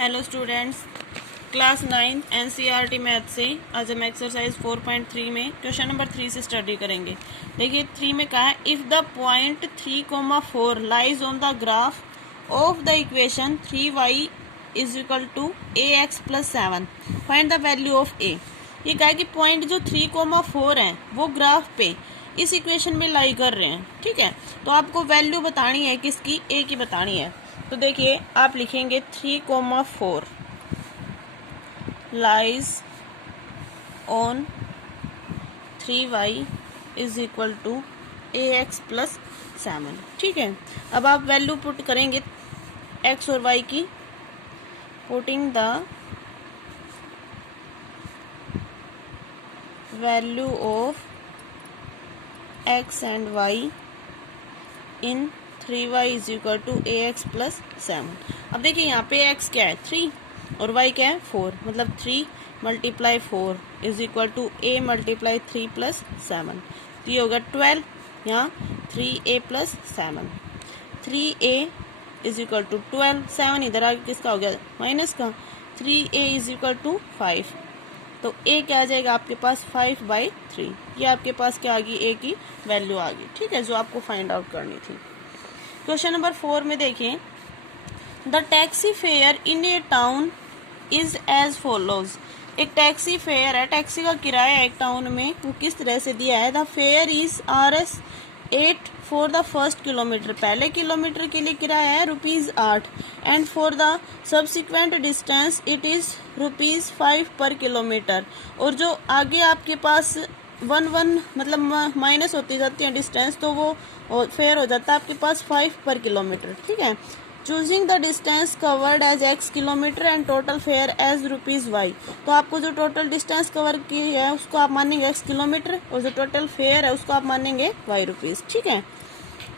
Hello students, class 9 NCERT math से आज हम एक्सरसाइज 4.3 में क्वेश्चन नंबर 3 से स्टडी करेंगे। देखिए 3 में कहा है if the point 3,4 lies on the graph of the equation 3y is equal to ax plus 7 find the value of a। ये कहा है कि पॉइंट जो 3,4 है वो ग्राफ पे इस इक्वेशन में लाई कर रहे हैं। ठीक है, तो आपको वैल्यू बतानी है किसकी, a की बतानी है। तो देखिए आप लिखेंगे 3,4 lies on 3y is equal to ax plus 7। ठीक है, अब आप वैल्यू पुट करेंगे x और y की। Putting the value of x and y in 3y is equal to ax plus 7। अब देखिए यहाँ पे x क्या है 3 और y क्या है 4, मतलब 3 multiply 4 is equal to a multiply 3 plus 7। तो ये होगा 12, यहाँ 3a plus 7, 3a is equal to 12, 7 इधर आगे किसका हो गया माइनस का, 3a इज इक्वल टू 5। तो a क्या आ जाएगा आपके पास 5/3। ये आपके पास क्या आ गई, a की वैल्यू आ गई। ठीक है, जो आपको फाइंड आउट करनी थी। क्वेश्चन नंबर 4 में देखिए the taxi fare in a town is as follows. एक टैक्सी फेयर है, टैक्सी का किराया एक टाउन में वो किस तरह से दिया है। The fair is Rs 8 for the first kilometre, पहले किलोमीटर के लिए किराया है ₹8 and for the subsequent distance it is ₹5 पर किलोमीटर। और जो आगे आपके पास 1 मतलब माइनस होती जाती है डिस्टेंस, तो वो फेयर हो जाता है आपके पास 5 पर किलोमीटर। ठीक है, choosing the distance covered as x kilometre and total fare as ₹y। तो आपको जो टोटल डिस्टेंस कवर की है उसको आप मानेंगे x किलोमीटर, और जो टोटल फेयर है उसको आप मानेंगे y रुपीज। ठीक है,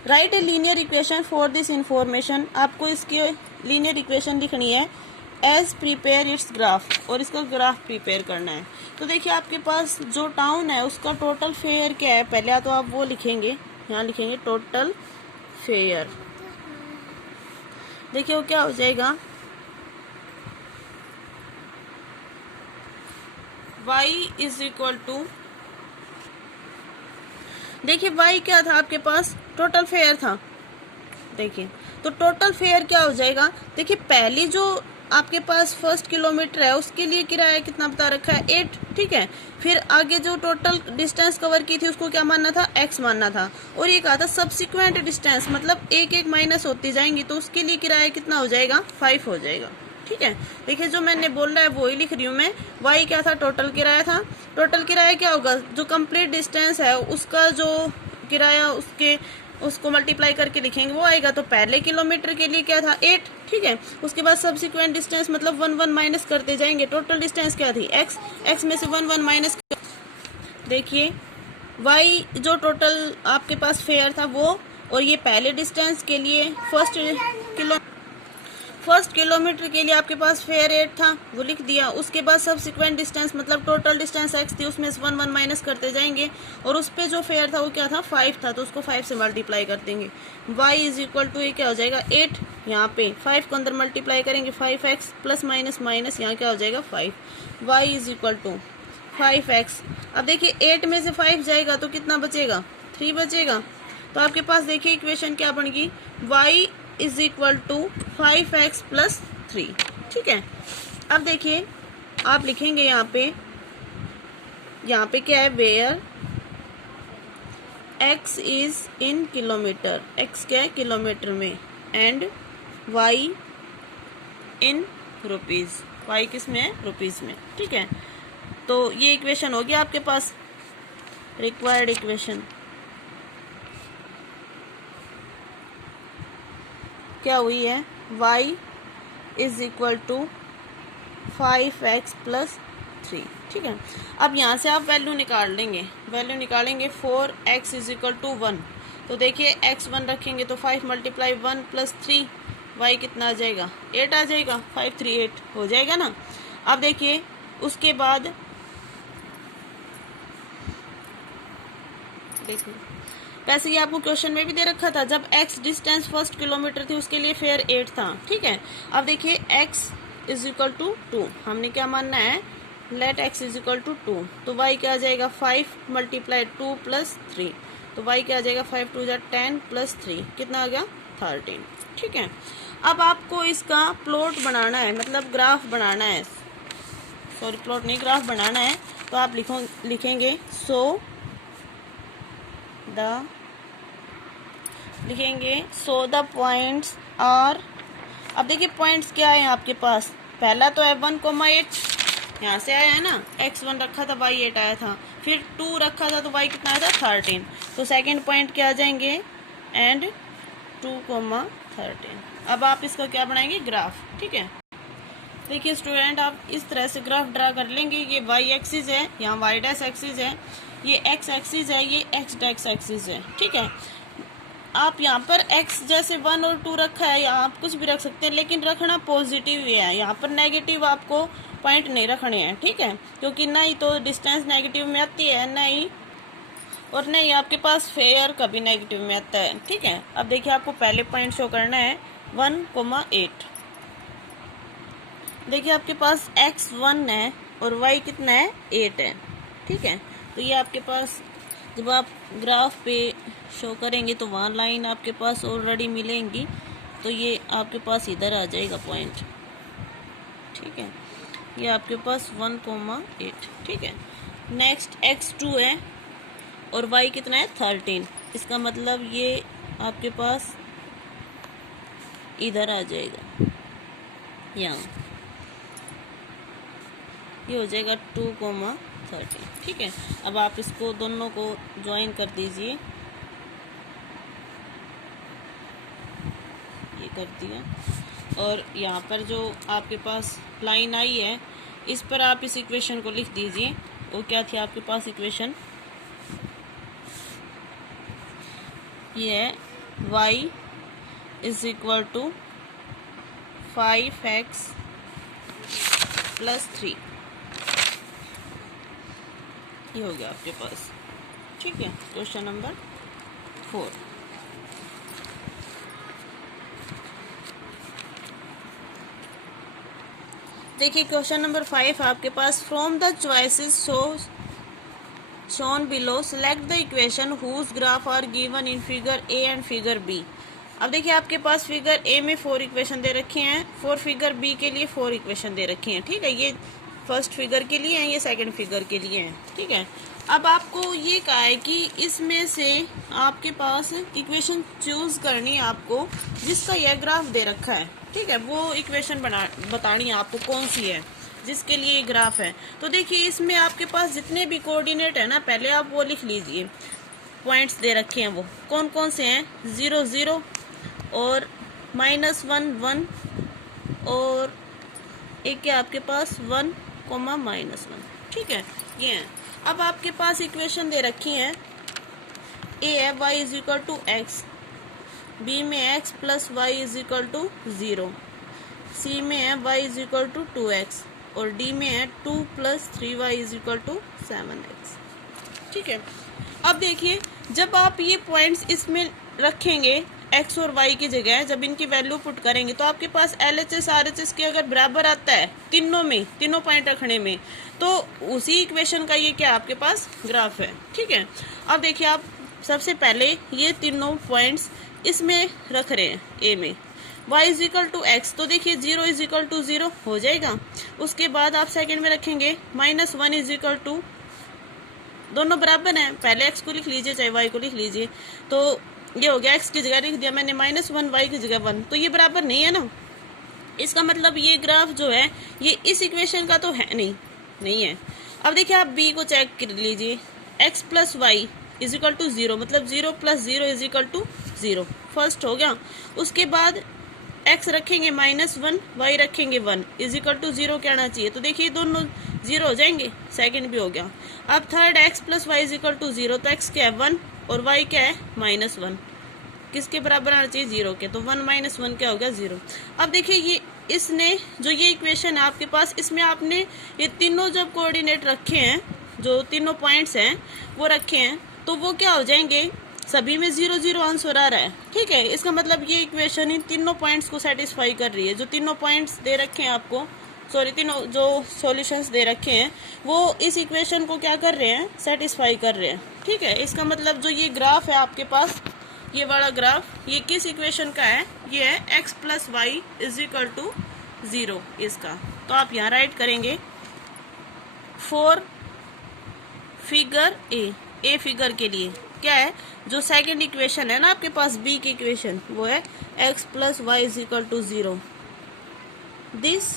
right a linear equation for this information. आपको इसकी लीनियर इक्वेशन लिखनी है एज प्रिपेयर इट्स ग्राफ, और इसका ग्राफ प्रिपेयर करना है। तो देखिए आपके पास जो टाउन है उसका टोटल फेयर क्या है, पहले तो आप वो लिखेंगे, यहाँ लिखेंगे टोटल फेयर। देखिए वो क्या हो जाएगा, y इज इक्वल टू, देखिए y क्या था आपके पास, टोटल फेयर था। देखिए तो टोटल फेयर क्या हो जाएगा, देखिए पहली जो आपके पास फर्स्ट किलोमीटर है उसके लिए किराया कितना बता रखा है 8। ठीक है, फिर आगे जो टोटल डिस्टेंस कवर की थी उसको क्या मानना था, x मानना था। और ये कहा था सब्सिक्वेंट डिस्टेंस मतलब एक एक माइनस होती जाएंगी, तो उसके लिए किराया कितना हो जाएगा 5 हो जाएगा। ठीक है, देखिए जो मैंने बोल रहा है वही लिख रही हूँ मैं। y क्या था, टोटल किराया था। टोटल किराया क्या होगा, जो कंप्लीट डिस्टेंस है उसका जो किराया उसको मल्टीप्लाई करके लिखेंगे वो आएगा। तो पहले किलोमीटर के लिए क्या था 8। ठीक है, उसके बाद सब्सिक्वेंट डिस्टेंस मतलब 1 माइनस करते जाएंगे। टोटल डिस्टेंस क्या थी x में से 1 माइनस। देखिए y जो टोटल आपके पास फेयर था वो, और ये पहले डिस्टेंस के लिए फर्स्ट किलोमीटर के लिए आपके पास फेयर 8 था, वो लिख दिया। उसके बाद सब्सिक्वेंट डिस्टेंस मतलब टोटल डिस्टेंस x थी, उसमें से 1 माइनस करते जाएंगे, और उस पे जो फेयर था वो क्या था 5 था, तो उसको 5 से मल्टीप्लाई कर देंगे। y इज इक्वल टू ये क्या हो जाएगा 8, यहाँ पे 5 को अंदर मल्टीप्लाई करेंगे 5x प्लस माइनस माइनस यहाँ क्या हो जाएगा 5, y is equal to 5x। अब देखिए 8 में से 5 जाएगा तो कितना बचेगा 3 बचेगा। तो आपके पास देखिए इक्वेशन क्या बन गई, y is equal to 5x plus 3। ठीक है, अब देखिए आप लिखेंगे यहाँ पे क्या है, where x is in kilometre, x क्या है किलोमीटर में, and y in rupees, y किस में है रुपीज में। ठीक है, तो ये इक्वेशन होगी आपके पास, रिक्वायर्ड इक्वेशन क्या हुई है, y is equal to 5x plus 3। ठीक है, अब यहाँ से आप वैल्यू निकाल लेंगे, वैल्यू निकालेंगे 4x इज इक्वल टू 1। तो देखिए x 1 रखेंगे तो 5 मल्टीप्लाई 1 प्लस 3, y कितना आ जाएगा 8 आ जाएगा, 5 3 8 हो जाएगा ना। अब देखिए उसके बाद देखिए वैसे ये आपको क्वेश्चन में भी दे रखा था, जब x डिस्टेंस फर्स्ट किलोमीटर थी उसके लिए फेयर 8 था। ठीक है, अब देखिए x इज इक्वल टू 2, हमने क्या मानना है, let x is equal to 2, तो y क्या आ जाएगा 5 मल्टीप्लाई 2 प्लस 3, तो y क्या आ जाएगा 5 2 10 प्लस 3 कितना आ गया 13। ठीक है, अब आपको इसका प्लॉट बनाना है, मतलब ग्राफ बनाना है, सॉरी प्लॉट नहीं ग्राफ बनाना है, तो आप लिखेंगे सो द पॉइंट्स आर, अब देखिए पॉइंट्स क्या है आपके पास, पहला तो है 1,8 यहाँ से आया है ना, x1 रखा था y 8 आया था, फिर 2 रखा था तो y कितना आया था 13, तो सेकंड पॉइंट क्या आ जाएंगे एंड 2,13। अब आप इसका क्या बनाएंगे ग्राफ। ठीक है, देखिए स्टूडेंट आप इस तरह से ग्राफ ड्रा कर लेंगे, ये y एक्सिस है, यहाँ y डैश एक्सिस है, ये x एक्सिस है, ये x डैश एक्सिस है। ठीक है, आप यहाँ पर x जैसे 1 और 2 रखा है, यहाँ आप कुछ भी रख सकते हैं, लेकिन रखना पॉजिटिव ही है, यहाँ पर नेगेटिव आपको पॉइंट नहीं रखने हैं। ठीक है, क्योंकि ना ही तो डिस्टेंस नेगेटिव में आती है, और नहीं आपके पास फेयर कभी नेगेटिव में आता है। ठीक है, अब देखिए आपको पहले पॉइंट शो करना है 1,8, देखिए आपके पास x 1 है और y कितना है 8 है। ठीक है, तो ये आपके पास जब आप ग्राफ पे शो करेंगे तो वहाँ लाइन आपके पास ऑलरेडी मिलेंगी, तो ये आपके पास इधर आ जाएगा पॉइंट। ठीक है, ये आपके पास 1,8। ठीक है, नेक्स्ट x2 है और y कितना है 13, इसका मतलब ये आपके पास इधर आ जाएगा, यहाँ ये हो जाएगा 2,13। ठीक है, अब आप इसको दोनों को ज्वाइन कर दीजिए, ये कर दिया, और यहाँ पर जो आपके पास लाइन आई है इस पर आप इस इक्वेशन को लिख दीजिए। वो क्या थी आपके पास इक्वेशन, ये है y is equal to 5x plus 3, ये हो गया आपके पास। ठीक है, क्वेश्चन नंबर 4। देखिए क्वेश्चन नंबर 5 आपके पास, from the choices shown below select the equation whose graph are given in figure A and figure B. अब देखिए आपके पास फिगर ए में 4 इक्वेशन दे रखी हैं, फॉर फिगर बी के लिए 4 इक्वेशन दे रखी हैं। ठीक है, ये फर्स्ट फिगर के लिए हैं, ये सेकंड फिगर के लिए हैं। ठीक है, अब आपको ये कहा है कि इसमें से आपके पास इक्वेशन चूज करनी है आपको जिसका यह ग्राफ दे रखा है। ठीक है, वो इक्वेशन बतानी है आपको कौन सी है जिसके लिए ये ग्राफ है। तो देखिए इसमें आपके पास जितने भी कोऑर्डिनेट है ना, पहले आप वो लिख लीजिए, पॉइंट्स दे रखे हैं वो कौन कौन से हैं, 0 0 और -1 1 और एक है आपके पास 1, -1। ठीक है, ये है। अब आपके पास इक्वेशन दे रखी है, ए है y is equal to x, B में x plus y is equal to 0, C में है y is equal to 2x और डी में है 2 plus 3y is equal to 7x। ठीक है, अब देखिए जब आप ये पॉइंट्स इसमें रखेंगे x और y की जगह, जब इनकी वैल्यू पुट करेंगे तो आपके पास LHS RHS के अगर बराबर आता है तीनों पॉइंट रखने में, तो उसी इक्वेशन का ये क्या आपके पास ग्राफ है। ठीक है, अब देखिए आप सबसे पहले ये तीनों पॉइंट्स इसमें रख रहे हैं ए में, y is equal to x, तो देखिए 0 इज इक्वल टू 0 हो जाएगा। उसके बाद आप सेकंड में रखेंगे -1 इज इक्वल टू, दोनों बराबर हैं, पहले x को लिख लीजिए चाहे y को लिख लीजिए, तो ये हो गया, x की जगह लिख दिया मैंने -1, y की जगह 1, तो ये बराबर नहीं है ना, इसका मतलब ये ग्राफ जो है ये इस इक्वेशन का तो है नहीं है। अब देखिए आप b को चेक कर लीजिए, x plus y is equal to 0, मतलब 0 plus 0 is equal to 0, first हो गया। उसके बाद x रखेंगे -1, y रखेंगे 1 इज इक्वल टू 0 क्या आना चाहिए, तो देखिए दोनों 0 हो जाएंगे, सेकंड भी हो गया। अब third x plus y is equal to 0, तो x क्या है 1 और y क्या है -1, किसके बराबर आना चाहिए 0 के, तो 1 - 1 क्या हो गया 0। अब देखिए ये इसने जो ये इक्वेशन है आपके पास, इसमें आपने ये तीनों जब कोऑर्डिनेट रखे हैं, जो तीनों पॉइंट्स हैं वो रखे हैं, तो वो क्या हो जाएंगे सभी में 0 0 आंसर आ रहा है। ठीक है, इसका मतलब ये इक्वेशन इन तीनों पॉइंट्स को सेटिस्फाई कर रही है। जो तीनों पॉइंट्स दे रखे हैं आपको, सॉरी तीनों जो सॉल्यूशंस दे रखे हैं वो इस इक्वेशन को क्या कर रहे हैं, सेटिस्फाई कर रहे हैं। ठीक है, इसका मतलब जो ये ग्राफ है आपके पास, ये वाला ग्राफ, ये किस इक्वेशन का है, ये है x plus y is equal to 0 इसका। तो आप यहाँ राइट करेंगे फॉर फिगर ए फिगर के लिए क्या है, जो सेकंड इक्वेशन है ना आपके पास बी की इक्वेशन, वो है x plus y is equal to 0। This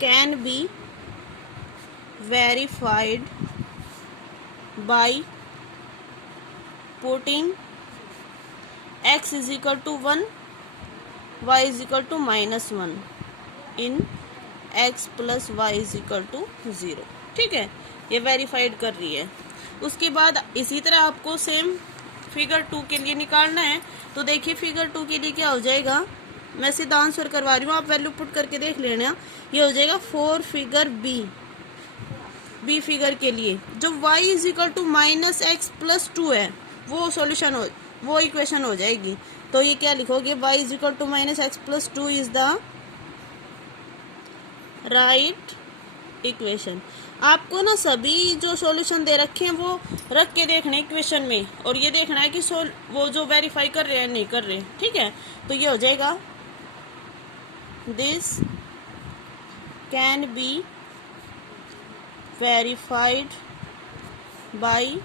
can be verified by putting x is equal to 1 y is equal to -1 in x plus y is equal to 0। ठीक है, ये verified कर रही है। उसके बाद इसी तरह आपको सेम फिगर 2 के लिए निकालना है। तो देखिए फिगर 2 के लिए क्या हो जाएगा, मैं सीधा आंसर करवा रही हूँ, आप वैल्यू पुट करके देख लेना। ये हो जाएगा 4 फिगर बी फिगर के लिए जो y is equal to -x plus 2 है, वो सॉल्यूशन हो, वो इक्वेशन हो जाएगी। तो ये क्या लिखोगे, y is equal to -x plus 2 is the right equation. आपको ना सभी जो सॉल्यूशन दे रखे हैं वो रख के देखना है इक्वेशन में, और ये देखना है कि वो जो वेरीफाई कर रहे हैं नहीं कर रहे। ठीक है, तो ये हो जाएगा this can be verified by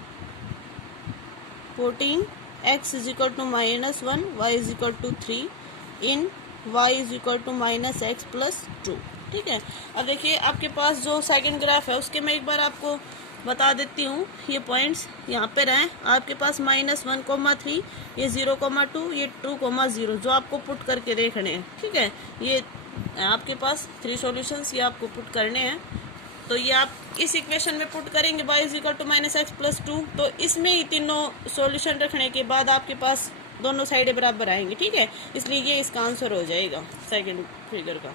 putting x is equal to -1 y is equal to 3 in y is equal to -x plus 2। ठीक है, अब देखिए आपके पास जो सेकंड ग्राफ है उसके मैं एक बार आपको बता देती हूँ। ये पॉइंट्स यहाँ पे रहे आपके पास -1,3, ये 0,2, ये 2,0 जो आपको पुट करके देखने हैं। ठीक है, ये आपके पास 3 सॉल्यूशंस ये आपको पुट करने हैं। तो ये आप इस इक्वेशन में पुट करेंगे y is equal to -x plus 2, तो इसमें ही तीनों सॉल्यूशन रखने के बाद आपके पास दोनों साइडें बराबर आएंगे। ठीक है, इसलिए ये इसका आंसर हो जाएगा सेकंड फिगर का।